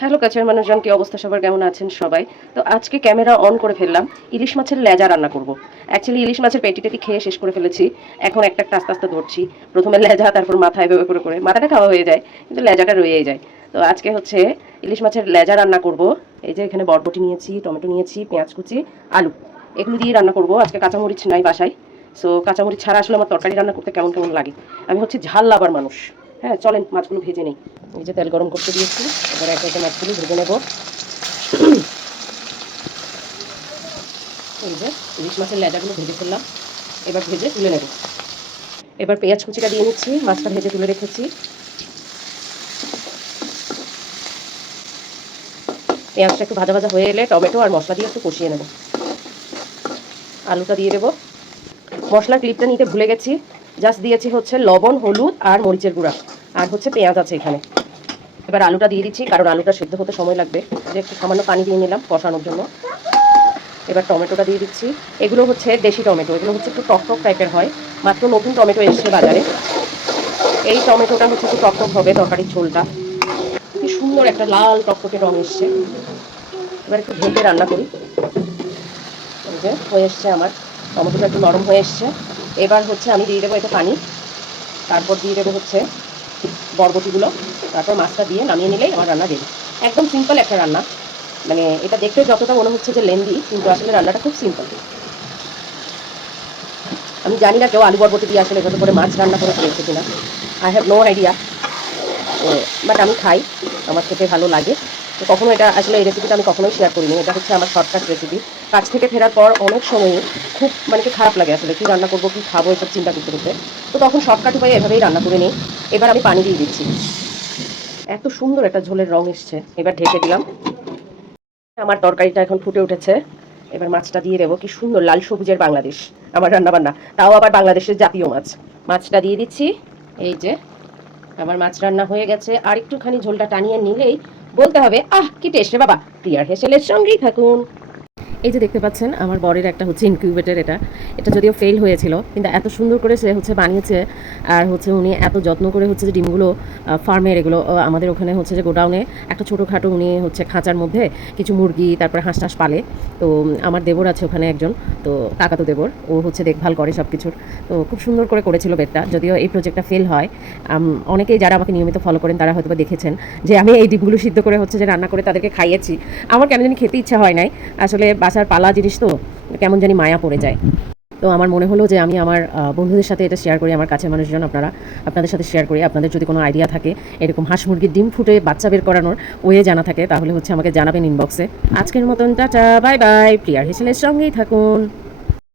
Hello, কাছের মানুষজন, কি অবস্থা? সবার কেমন আছেন সবাই? তো আজকে ক্যামেরা অন করে ফেললাম। ইলিশ মাছের লেজা রান্না করব। অ্যাকচুয়ালি ইলিশ মাছের পেটি খেয়ে শেষ করে ফেলেছি। এখন একটা একটা আস্তে আস্তে ধরছি। প্রথমে লেজা, তারপর মাথা এভাবে করে করে। মাথাটা খাওয়া হয়ে যায়, কিন্তু লেজাটা রয়েই যায়। তো আজকে হচ্ছে ইলিশ মাছের লেজা রান্না করব। এই যে এখানে বরবটি নিয়েছি, টমেটো নিয়েছি, পেঁয়াজ কুচি, আলু। এগুলো দিয়ে রান্না করব। আজকে কাঁচামরিচ নাই বাসায়। সো কাঁচামরিচ ছাড়া আসলে আমার তরকারি রান্না করতে কেমন কেমন লাগে? আমি হচ্ছে ঝাল লাভার মানুষ। হ্যাঁ চলেন, মাছগুলো ভেজে নেই। এই যে তেল গরম করতে দিয়েছি, এবার এক একে মাছগুলো ভেজে নেব। এই যে ইলিশ মাছের লেজাগুলো ভেজে ফেললাম, এবার ভেজে তুলে নেব। এবার পেঁয়াজ কুচিটা দিয়ে নিচ্ছি, মাছটা ভেজে তুলে রেখেছি। পেঁয়াজটা একটু ভাজা ভাজা হয়ে এলে টমেটো আর মশলা দিয়ে একটু কষিয়ে নেব। আলুটা দিয়ে দেবো। মশলার ক্লিপটা নিতে ভুলে গেছি। জাস্ট দিয়েছি হচ্ছে লবণ, হলুদ আর মরিচের গুঁড়া। আর হচ্ছে পেঁয়াজ আছে এখানে। এবার আলুটা দিয়ে দিচ্ছি, কারণ আলুটা সেদ্ধ হতে সময় লাগবে। যে একটু সামান্য পানি দিয়ে নিলাম কষানোর জন্য। এবার টমেটোটা দিয়ে দিচ্ছি। এগুলো হচ্ছে দেশি টমেটো, এগুলো হচ্ছে একটু টক টক টাইপের হয়। মাত্র নতুন টমেটো এসছে বাজারে। এই টমেটোটা হচ্ছে একটু টক হবে তরকারির ঝোলটা। কি সুন্দর একটা লাল টকটকে রং এসছে। এবার একটু ঢেকে রান্না করি। এই যে, হয়ে এসছে আমার। টমেটোটা একটু নরম হয়ে এসছে। এবার হচ্ছে আমি দিয়ে দেবো এটা পানি। তারপর দিয়ে দেবো হচ্ছে বরবটিগুলো, তারপর মাছটা দিয়ে নামিয়ে নিলেই আমার রান্না রেডি একদম সিম্পল একটা রান্না। মানে এটা দেখতে যতটা মনে হচ্ছে যে লেন্দি কিন্তু আসলে রান্নাটা খুব সিম্পল আমি জানি না কেউ আলু বরবটি দিয়ে আসলে এভাবে করে মাছ রান্না করে খেয়েছে কিনা। I have no idea but আমি খাই। আমার খেতে ভালো লাগে। তো কখনো এটা আসলে এই রেসিপিটা আমি কখনোই শেয়ার করিনি, এটা হচ্ছে আমার শর্টকাট রেসিপি কাজ থেকে ফেরার পর অনেক সময় খুব মানে কি খারাপ লাগে আসলে, কি রান্না করব, কি খাব এসব চিন্তা করতে করতে। তো তখন শর্টকাট উপায়ে এভাবেই রান্না করে নিই। এবার আমি পানি দিয়ে দিচ্ছি। এত সুন্দর একটা ঝোলের রং এসছে, এবার ঢেকে দিলাম। আমার তরকারিটা এখন ফুটে উঠেছে। এবার মাছটা দিয়ে দেবো, কি সুন্দর লাল সবুজের বাংলাদেশ। আমার রান্না বান্না তাও আবার বাংলাদেশের জাতীয় মাছ। মাছটা দিয়ে দিচ্ছি, এই যে। আমার মাছ রান্না হয়ে গেছে, আর একটুখানি ঝোলটা টানিয়ে নিলেই বলতে হবে, আহ, কি টেস্ট বাবা। প্রিয়ার হেসেলের সঙ্গেই থাকুন। এই যে দেখতে পাচ্ছেন, আমার বরের একটা হচ্ছে ইনকিউবেটর এটা। এটা যদিও ফেল হয়েছিল, কিন্তু এত সুন্দর করে সে হচ্ছে বানিয়েছে, আর হচ্ছে উনি এত যত্ন করে হচ্ছে যে ডিমগুলো ফার্মের এগুলো আমাদের ওখানে হচ্ছে যে গোডাউনে একটা ছোটোখাটো উনি হচ্ছে খাঁচার মধ্যে কিছু মুরগি, তারপরে হাঁস টাস পালে। তো আমার দেবর আছে ওখানে একজন, তো কাকাতো দেবর, ও হচ্ছে দেখভাল করে সব কিছুর তো খুব সুন্দর করে করেছিল বেডটা যদিও এই প্রজেক্টটা ফেল হয়। অনেকেই যারা আমাকে নিয়মিত ফলো করেন, তারা হয়তো দেখেছেন যে আমি এই ডিমগুলো সিদ্ধ করে হচ্ছে যে রান্না করে তাদেরকে খাইয়েছি। আমার কেন জানি খেতে ইচ্ছা হয় নাই। আসলে বাসার পালা জিনিস তো, কেমন জানি মায়া পড়ে যায়। তো আমার মনে হলো যে আমি আমার বন্ধুদের সাথে এটা শেয়ার করি, আমার কাছের মানুষজন আপনারা, আপনাদের সাথে শেয়ার করি। আপনাদের যদি কোনো আইডিয়া থাকে, এরকম হাঁস মুরগির ডিম ফুটে বাচ্চা বের করানোর ওয়ে জানা থাকে, তাহলে হচ্ছে আমাকে জানাবেন ইনবক্সে আজকের মতন, টাটা বাই বাই প্রিয়ার হেসেলের সঙ্গেই থাকুন।